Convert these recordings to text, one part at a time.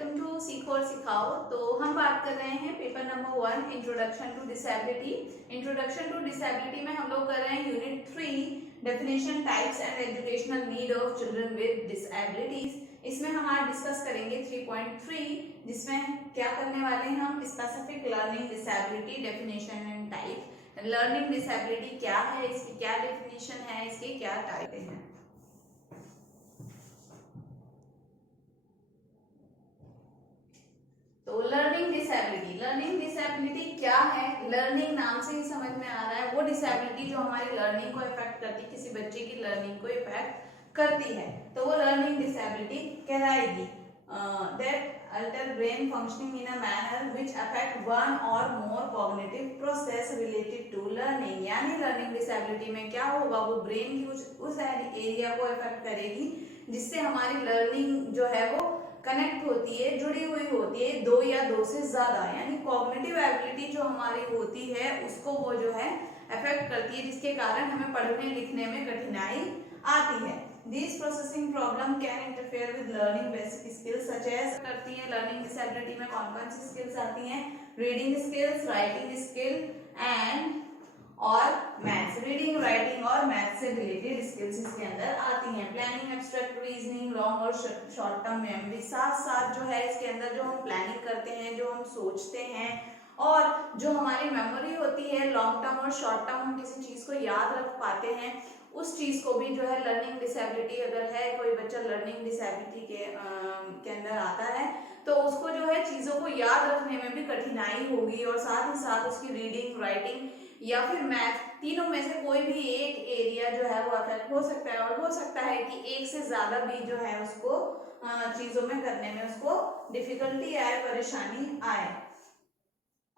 Welcome to सीखो और सिखाओ। तो हम बात कर रहे हैं paper number 1 introduction to disability. Introduction to disability में हम लोग कर रहे हैं unit 3 definition types and educational need of children with disabilities. इसमें हम आज डिस्कस करेंगे 3.3 जिसमें क्या करने वाले हैं हम specific learning disability definition and type. Learning disability क्या है, इसकी क्या डेफिनेशन है, इसके क्या टाइप हैं। तो लर्निंग डिसेबिलिटी क्या है? लर्निंग नाम से ही समझ में आ रहा है वो डिसेबिलिटी जो हमारी लर्निंग को इफेक्ट करती है, किसी बच्चे की लर्निंग को इफेक्ट करती है, तो वो लर्निंग डिसेबिलिटी कहलाएगी। That alter brain functioning in a manner which affect one or more cognitive process related to learning. यानी लर्निंग डिसेबिलिटी में क्या होगा, वो ब्रेन की उस एरिया को इफेक्ट करेगी जिससे हमारी लर्निंग जो है वो कनेक्ट होती है, जुड़ी हुई होती है दो या दो से ज्यादा, यानी कॉग्निटिव एबिलिटी जो हमारी होती है उसको वो जो है अफेक्ट करती है, जिसके कारण हमें पढ़ने लिखने में कठिनाई आती है। These processing problem can interfere with learning basic skills such as करती है। लर्निंग डिसेबिलिटी में कौन कौन सी स्किल्स आती हैं? Reading skills, writing skill and और मैथ्स। रीडिंग, राइटिंग और मैथ्स से रिलेटेड स्किल्स इसके अंदर आती हैं। प्लानिंग, एब्स्ट्रैक्ट रीजनिंग, लॉन्ग और शॉर्ट टर्म मेमोरी। साथ साथ जो है इसके अंदर जो हम प्लानिंग करते हैं, जो हम सोचते हैं और जो हमारी मेमोरी होती है लॉन्ग टर्म और शॉर्ट टर्म, हम किसी चीज को याद रख पाते हैं, उस चीज को भी जो है लर्निंग डिसेबिलिटी, अगर है कोई बच्चा लर्निंग डिसेबिलिटी के अंदर आता है तो उसको जो है चीजों को याद रखने में भी कठिनाई होगी और साथ ही साथ उसकी रीडिंग, राइटिंग या फिर मैथ, तीनों में से कोई भी एक एरिया जो है वो अफेक्ट हो सकता है। और हो सकता है कि एक से ज्यादा भी जो है उसको चीजों में करने में उसको डिफिकल्टी आए, परेशानी आए।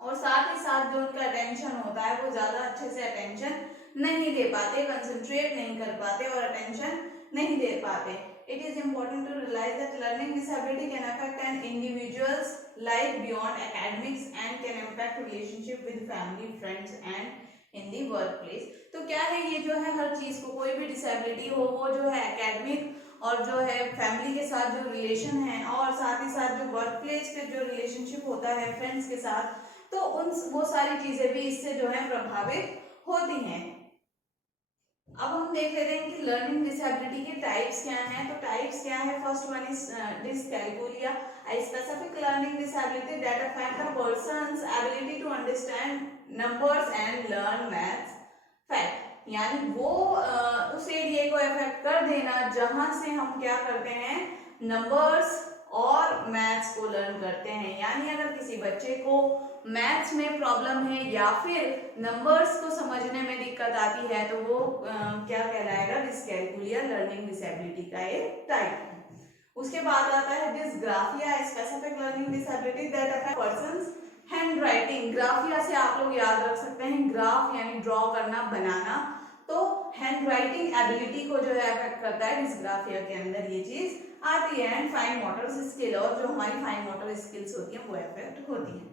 और साथ ही साथ जो उनका अटेंशन होता है वो ज्यादा अच्छे से अटेंशन नहीं दे पाते, कंसंट्रेट नहीं कर पाते और अटेंशन नहीं दे पाते। It is important to realize that learning disability can affect an individual's life beyond academics and can impact relationship with family, friends and in the workplace। तो क्या है, ये जो है हर चीज को, कोई भी डिसेबिलिटी हो वो जो है एकेडमिक और जो है फैमिली के साथ जो रिलेशन है और साथ ही साथ जो वर्क प्लेस पे जो रिलेशनशिप होता है फ्रेंड्स के साथ, तो उन वो सारी चीजें भी इससे जो है प्रभावित होती हैं। अब हम देख लेते हैं कि लर्निंग डिसेबिलिटी के टाइप्स क्या हैं। तो टाइप्स क्या है? First one is dyscalculia, a specific learning disability that affect a person's ability to understand numbers and learn maths fact. यानी वो उस एरिया को अफेक्ट कर देना जहां से हम क्या करते हैं, नंबर्स और मैथ्स को लर्न करते हैं। यानी अगर किसी बच्चे को मैथ्स में प्रॉब्लम है या फिर नंबर्स को समझने में दिक्कत आती है तो वो क्या कहलाएगा, डिसकैलकुलिया लर्निंग डिसेबिलिटी का एक टाइप है। उसके बाद आता है dysgraphia, specific learning disability that affect person's hand writing. Graphia से आप लोग याद रख सकते हैं, ग्राफ यानी ड्रॉ करना, बनाना, तो हैंड राइटिंग एबिलिटी को जो है अफेक्ट करता है डिसग्राफिया के अंदर ये चीज आती है। एंड फाइन मोटर स्किल, और जो हमारी फाइन मोटर स्किल्स होती हैं वो अफेक्ट होती है।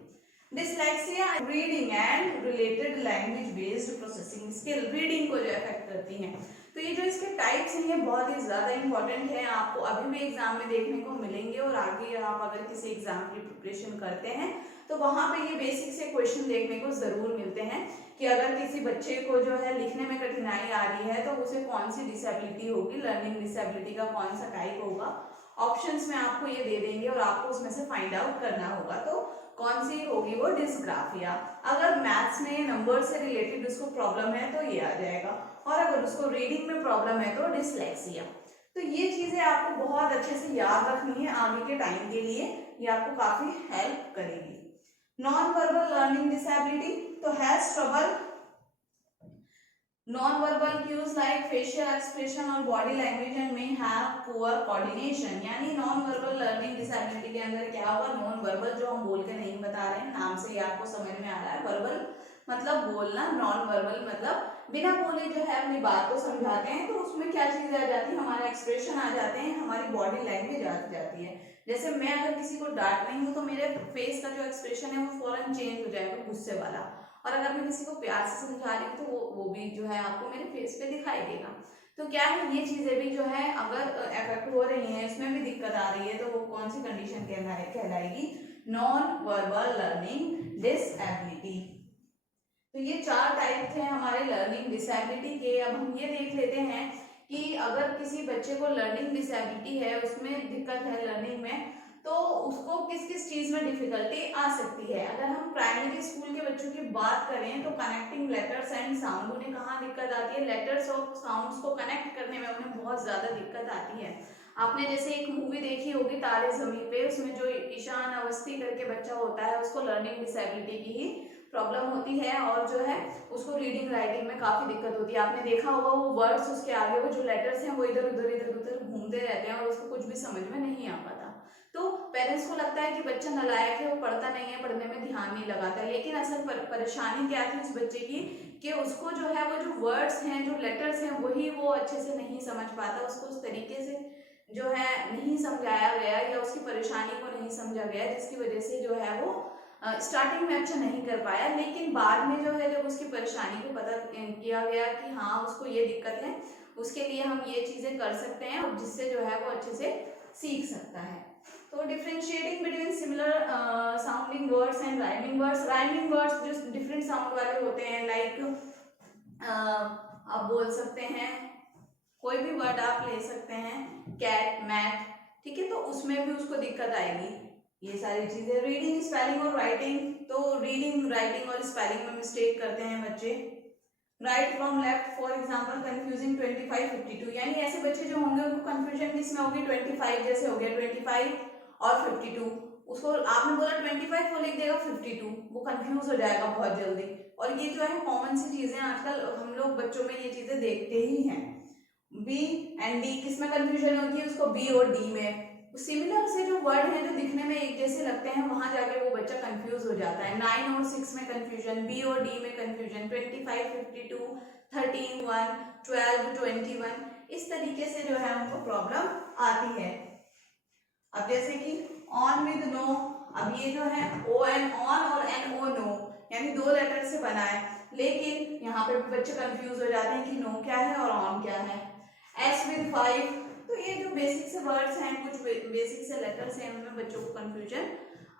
Dyslexia, reading and related language based processing skill, reading को जो अफेक्ट करती हैं। तो ये जो इसके टाइप्स हैं ये बहुत ही ज्यादा इंपॉर्टेंट है, आपको अभी भी एग्जाम में देखने को मिलेंगे और आगे आप अगर किसी एग्जाम की प्रिपरेशन करते हैं तो वहां पे ये बेसिक से क्वेश्चन देखने को जरूर मिलते हैं कि अगर किसी बच्चे को जो है लिखने में कठिनाई आ रही है तो उसे कौन सी डिसेबिलिटी होगी, लर्निंग डिसेबिलिटी का कौन सा टाइप होगा। ऑप्शंस में आपको ये दे देंगे और आपको उसमें से फाइंड आउट करना होगा, तो कौन सी होगी वो, डिसग्राफिया। अगर मैथ्स में नंबर से रिलेटेड उसको प्रॉब्लम है तो ये आ जाएगा, और अगर उसको रीडिंग में प्रॉब्लम है तो डिसलेक्सिया। तो ये चीजें आपको बहुत अच्छे से याद रखनी है आगे के टाइम के लिए, ये आपको काफी हेल्प करेगी। नॉन वर्बल लर्निंग डिसेबिलिटी, तो has trouble non-verbal cues like facial expression और body language and may have poor coordination। यानी non-verbal learning disability के अंदर क्या होगा, non-verbal जो हम बोल के नहीं बता रहे हैं, नाम से ही आपको समझ में आ रहा है, verbal मतलब बोलना, non-verbal मतलब बिना बोले जो है अपनी बात को समझाते हैं। तो उसमें क्या चीज आ जाती है, हमारे एक्सप्रेशन आ जाते हैं, हमारी बॉडी लैंग्वेज आ जाती है। जैसे मैं अगर किसी को डांट रही हूँ तो मेरे फेस का जो एक्सप्रेशन है वो फौरन चेंज हो जाएगा, गुस्से वाला, और अगर मैं किसी को प्यार से समझा रही हूँ तो वो भी जो है आपको मेरे फेस पे दिखाई देगा। तो क्या है, ये चीजें भी जो है अगर अफेक्ट हो रही हैं, इसमें भी दिक्कत आ रही है तो वो कौन सी कंडीशन कहलाएगी? Non verbal learning disability. तो ये 4 टाइप थे हमारे लर्निंग डिसएबिलिटी के। अब हम ये देख लेते हैं कि अगर किसी बच्चे को लर्निंग डिसएबिलिटी है, उसमें दिक्कत है लर्निंग में, तो उसको किस किस चीज में डिफिकल्टी आ सकती है। अगर हम प्राइमरी स्कूल के बच्चों की बात करें तो कनेक्टिंग लेटर्स एंड साउंड, उन्हें कहाँ दिक्कत आती है? लेटर्स और साउंड्स को कनेक्ट करने में उन्हें बहुत ज्यादा दिक्कत आती है। आपने जैसे एक मूवी देखी होगी तारे ज़मीं पे, उसमें जो ईशान अवस्थी करके बच्चा होता है, उसको लर्निंग डिसेबिलिटी की ही प्रॉब्लम होती है और जो है उसको रीडिंग राइटिंग में काफी दिक्कत होती है। आपने देखा होगा वो वर्ड्स उसके आगे वो जो लेटर्स हैं वो इधर उधर घूमते रहते हैं और उसको कुछ भी समझ में नहीं आ पाता। तो पेरेंट्स को लगता है कि बच्चा नालायक है, वो पढ़ता नहीं है, पढ़ने में ध्यान नहीं लगाता, लेकिन असल परेशानी क्या थी उस बच्चे की कि उसको जो है वो जो वर्ड्स हैं, जो लेटर्स हैं, वही वो अच्छे से नहीं समझ पाता, उसको उस तरीके से जो है नहीं समझाया गया या उसकी परेशानी को नहीं समझा गया, जिसकी वजह से जो है वो स्टार्टिंग में अच्छा नहीं कर पाया। लेकिन बाद में जो है जब उसकी परेशानी को पता किया गया कि हाँ उसको ये दिक्कत है, उसके लिए हम ये चीजें कर सकते हैं और जिससे जो है वो अच्छे से सीख सकता है। तो differentiating between similar sounding words and rhyming words. Rhyming words जो डिफरेंट साउंड वाले होते हैं, लाइक आप बोल सकते हैं कोई भी वर्ड आप ले सकते हैं, कैट, मैट, ठीक है, तो उसमें भी उसको दिक्कत आएगी। ये सारी चीजें। रीडिंग, स्पेलिंग और राइटिंग, तो रीडिंग, राइटिंग और स्पेलिंग में मिस्टेक करते हैं बच्चे। Right from left, for example confusing 25, 52, यानी ऐसे बच्चे जो होंगे उनको कंफ्यूजन किसमें होगी? 25 जैसे हो गया 25 और 52, उसको आपने बोला 25 वो लिख देगा 52, वो कंफ्यूज हो जाएगा बहुत जल्दी। और ये जो है कॉमन सी चीजें आजकल हम लोग बच्चों में ये चीजें देखते ही हैं। बी एंड डी, किसमें कंफ्यूजन होती है? उसको बी और डी में। सिमिलर से जो वर्ड हैं जो दिखने में एक जैसे लगते हैं, वहां जाके वो बच्चा कंफ्यूज हो जाता है। 9 और 6 में कंफ्यूजन, बी और डी में कंफ्यूजन, 25, 52, 13, 1, 12, 21, इस तरीके से जो है उनको प्रॉब्लम आती है। अब जैसे कि ऑन विद नो, अब ये जो है ओ एन ऑन और एन ओ नो, यानी 2 लेटर से बना है, लेकिन यहाँ पे भी बच्चे कंफ्यूज हो जाते हैं कि नो क्या है और ऑन क्या है। एस विद 5, तो ये जो बेसिक से वर्ड्स हैं, कुछ बेसिक से लेटर्स हैं, उनमें बच्चों को कंफ्यूजन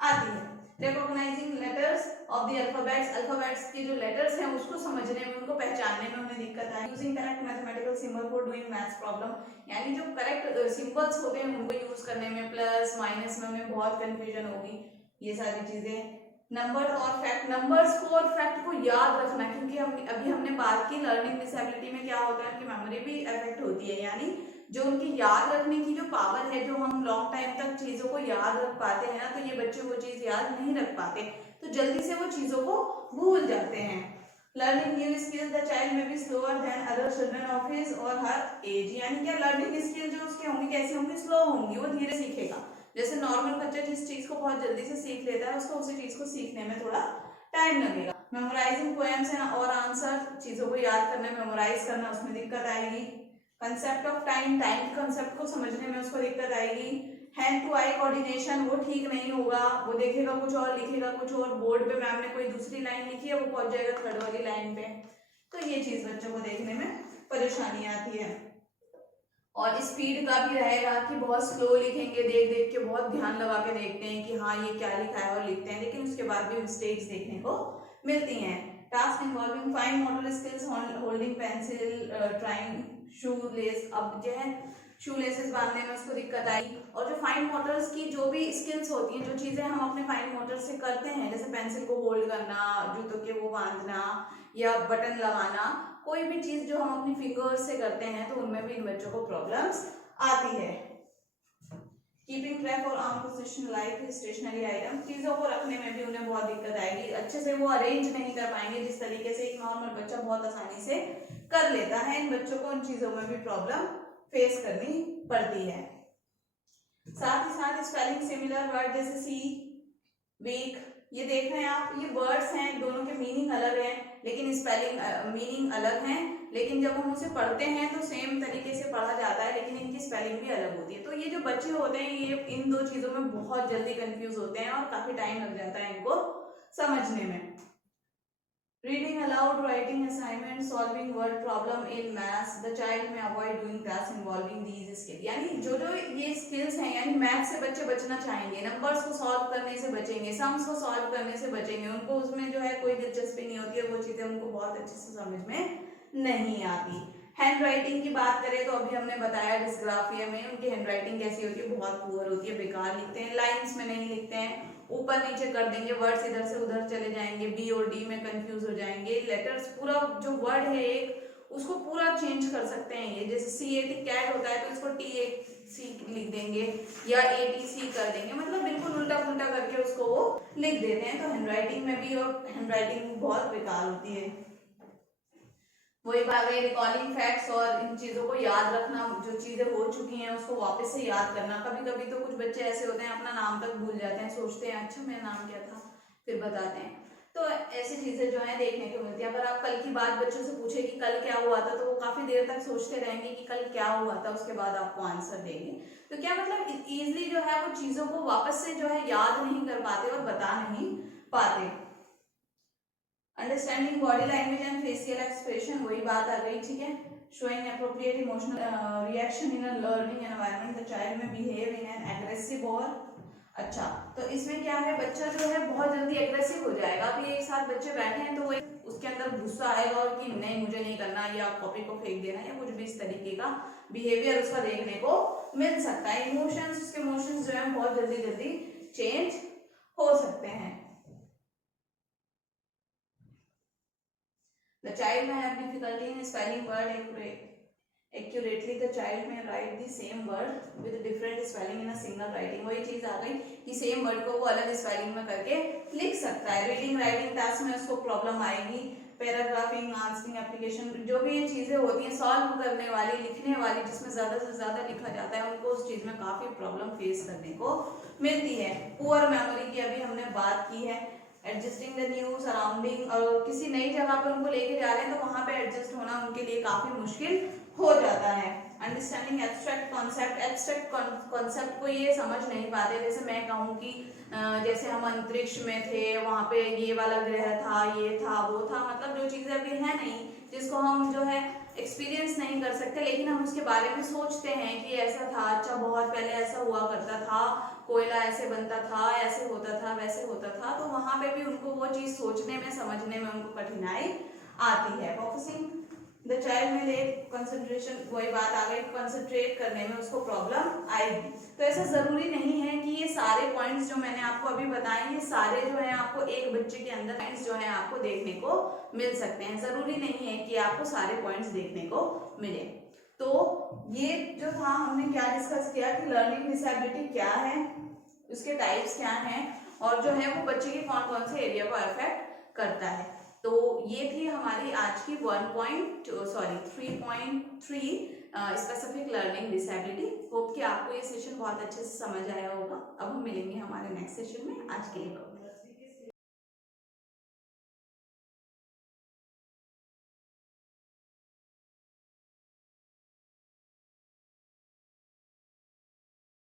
आती है। Recognising letters of the alphabets, alphabets के जो लेटर्स हैं उसको समझने में, उनको पहचानने में उन्हें दिक्कत आई। Using correct mathematical symbol for doing maths problem, यानी जो करेक्ट सिंबल्स होते हैं उनको यूज करने में, प्लस माइनस में उन्हें बहुत कंफ्यूजन होगी। ये सारी चीजें। नंबर और फैक्ट, नंबर्स को और फैक्ट को याद रखना, क्योंकि अभी हमने बात की लर्निंग डिसेबिलिटी में क्या होता है, उनकी मेमोरी भी अफेक्ट होती है, यानी जो उनकी याद रखने की जो पावर है, जो हम लॉन्ग टाइम तक चीजों को याद रख पाते हैं ना, तो ये बच्चे वो चीज याद नहीं रख पाते, तो जल्दी से वो चीजों को भूल जाते हैं। Learning new skill, the child may be slower than other children of his or her as, यानी क्या लर्निंग स्किल जो उसके होंगी कैसी होंगी? स्लो होंगी, वो धीरे सीखेगा। जैसे नॉर्मल बच्चा जिस चीज को बहुत जल्दी से सीख लेता है, उसको उसी चीज को सीखने में थोड़ा टाइम लगेगा। मेमोराइजिंग पोएम्स और आंसर, चीजों को याद करना, मेमोराइज करना, उसमें दिक्कत आएगी। कंसेप्ट ऑफ टाइम, टाइम के कंसेप्ट को समझने में उसको दिक्कत आएगी। हैंड टू आई कोऑर्डिनेशन, वो ठीक नहीं होगा, वो देखेगा कुछ और लिखेगा कुछ और, बोर्ड पे मैम ने कोई दूसरी लाइन लिखी है, वो पहुंच जाएगा 3rd वाली लाइन पे, तो ये चीज बच्चों को देखने में परेशानी आती है। और स्पीड का भी रहेगा कि बहुत स्लो लिखेंगे, देख देख के बहुत ध्यान लगा के देखते हैं कि हाँ ये क्या लिखा है और लिखते हैं, लेकिन उसके बाद भी मिस्टेक्स देखने को मिलती हैं। Task involving fine motor skills, holding pencil, trying shoe lace, अब जो है शू लेसेस बांधने में उसको दिक्कत आई। और जो फाइन मोटर्स की जो भी स्किल्स होती हैं, जो चीजें हम अपने फाइन मोटर से करते हैं, जैसे पेंसिल को होल्ड करना, जूतों के वो बांधना या बटन लगाना, कोई भी चीज जो हम अपनी फिंगर्स से करते हैं, तो उनमें भी इन बच्चों को प्रॉब्लम्स आती है। कीपिंग ट्रैक और arm position like stationery item, चीजों को रखने में भी उन्हें बहुत दिक्कत आएगी, अच्छे से वो अरेंज नहीं कर पाएंगे जिस तरीके से एक नॉर्मल बच्चा बहुत आसानी से कर लेता है। इन बच्चों को उन चीजों में भी प्रॉब्लम फेस करनी पड़ती है। साथ ही साथ स्पेलिंग सिमिलर वर्ड जैसे सी, वीक, ये देख रहे हैं आप, ये वर्ड्स हैं, दोनों के मीनिंग अलग है, लेकिन स्पेलिंग मीनिंग अलग है, लेकिन जब हम उसे पढ़ते हैं तो सेम तरीके से पढ़ा जाता है, लेकिन इनकी स्पेलिंग भी अलग होती है। तो ये जो बच्चे होते हैं ये इन 2 चीजों में बहुत जल्दी कंफ्यूज होते हैं और काफी टाइम लग जाता है इनको समझने में। Reading aloud, writing assignment, solving word problem in maths. The child may avoid doing tasks involving these skills. यानी जो जो ये स्किल्स हैं, यानी मैथ से बच्चे बचना चाहेंगे, नंबर्स को सॉल्व करने से बचेंगे, सम्स को सॉल्व करने से बचेंगे, उनको उसमें जो है कोई दिलचस्पी नहीं होती है, वो चीजें उनको बहुत अच्छे से समझ में नहीं आती। हैंड राइटिंग की बात करें तो अभी हमने बताया डिस्ग्राफिया में उनकी हैंड राइटिंग कैसी होती है, बहुत पुअर होती है, बेकार लिखते हैं, लाइंस में नहीं लिखते हैं, ऊपर नीचे कर देंगे, वर्ड्स इधर से उधर चले जाएंगे, बी और डी में कंफ्यूज हो जाएंगे, लेटर्स पूरा जो वर्ड है एक उसको पूरा चेंज कर सकते हैं ये, जैसे सी ए टी कैट होता है तो इसको टी ए सी लिख देंगे या ए टी सी कर देंगे, मतलब बिल्कुल उल्टा पुल्टा करके उसको वो लिख देते हैं। तो हैंड राइटिंग में भी, और हैंड राइटिंग बहुत बेकार होती है। वही बात है, रिकॉलिंग फैक्ट्स और इन चीजों को याद रखना, जो चीजें हो चुकी हैं उसको वापस से याद करना। कभी कभी तो कुछ बच्चे ऐसे होते हैं अपना नाम तक भूल जाते हैं, सोचते हैं अच्छा मेरा नाम क्या था, फिर बताते हैं। तो ऐसी चीजें जो है देखने को मिलती है। अगर आप कल की बात बच्चों से पूछे कि कल क्या हुआ था, तो वो काफी देर तक सोचते रहेंगे कि कल क्या हुआ था, उसके बाद आपको आंसर देंगे। तो क्या मतलब इजीली जो है वो चीजों को वापस से जो है याद नहीं कर पाते और बता नहीं पाते। Understanding body language and facial expression, वही बात आ गई, ठीक है। Showing appropriate emotional reaction in a learning environment, the child में बिहेव इन एन एग्रेसिव और अच्छा, तो इसमें क्या है, बच्चा जो है बहुत जल्दी एग्रेसिव हो जाएगा। अभी एक साथ बच्चे बैठे हैं तो वो उसके अंदर गुस्सा आएगा और कि नहीं मुझे नहीं करना, या कॉपी को फेंक देना, या कुछ भी इस तरीके का बिहेवियर उसका देखने को मिल सकता है। इमोशंस, उसके इमोशंस जो है बहुत जल्दी जल्दी चेंज हो सकते हैं। The child may have difficulty in spelling word accurately. The child may write the same word with different spelling in a single writing. वही चीज आ गई कि सेम वर्ड को वो अलग स्पेलिंग में करके लिख सकता है। रीडिंग राइटिंग टास्क में उसको प्रॉब्लम आएगी। पैराग्राफिंग, आंसरिंग, एप्लीकेशन, जो भी ये चीजें होती हैं सॉल्व करने वाली, लिखने वाली, जिसमें ज्यादा से ज्यादा लिखा जाता है, उनको उस चीज में काफी प्रॉब्लम फेस करने को मिलती है। पुअर मेमोरी की अभी हमने बात की है। एडजस्टिंग द न्यू सराउंडिंग, और किसी नई जगह पे उनको लेके जा रहे हैं तो वहां पे एडजस्ट होना उनके लिए काफी मुश्किल हो जाता है। Understanding abstract concept, abstract concept को ये समझ नहीं पाते। जैसे मैं कहूँ कि जैसे हम अंतरिक्ष में थे, वहां पे ये वाला ग्रह था, ये था, वो था, मतलब जो चीजें अभी है नहीं, जिसको हम जो है एक्सपीरियंस नहीं कर सकते, लेकिन हम उसके बारे में सोचते हैं कि ऐसा था, अच्छा बहुत पहले ऐसा हुआ करता था, कोयला ऐसे बनता था, ऐसे होता था, वैसे होता था। तो वहां पे भी उनको वो चीज सोचने में, समझने में उनको कठिनाई आती है। फोकसिंग द चाइल्ड में लेट कंसंट्रेशन, वही बात आ गई, कंसंट्रेट करने में उसको प्रॉब्लम आएगी। तो ऐसा जरूरी नहीं है कि ये सारे पॉइंट्स जो मैंने आपको अभी बताए, ये सारे जो है आपको एक बच्चे के अंदर पॉइंट्स जो है आपको देखने को मिल सकते हैं। जरूरी नहीं है कि आपको सारे पॉइंट्स देखने को मिले। तो ये जो था, हमने क्या डिस्कस किया कि लर्निंग डिसेबिलिटी क्या है, उसके टाइप्स क्या हैं, और जो है वो बच्चे के कौन कौन से एरिया को अफेक्ट करता है। तो ये थी हमारी आज की 3.3 स्पेसिफिक लर्निंग डिसेबिलिटी। होप कि आपको ये सेशन बहुत अच्छे से समझ आया होगा। अब हम मिलेंगे हमारे नेक्स्ट सेशन में। आज के लिए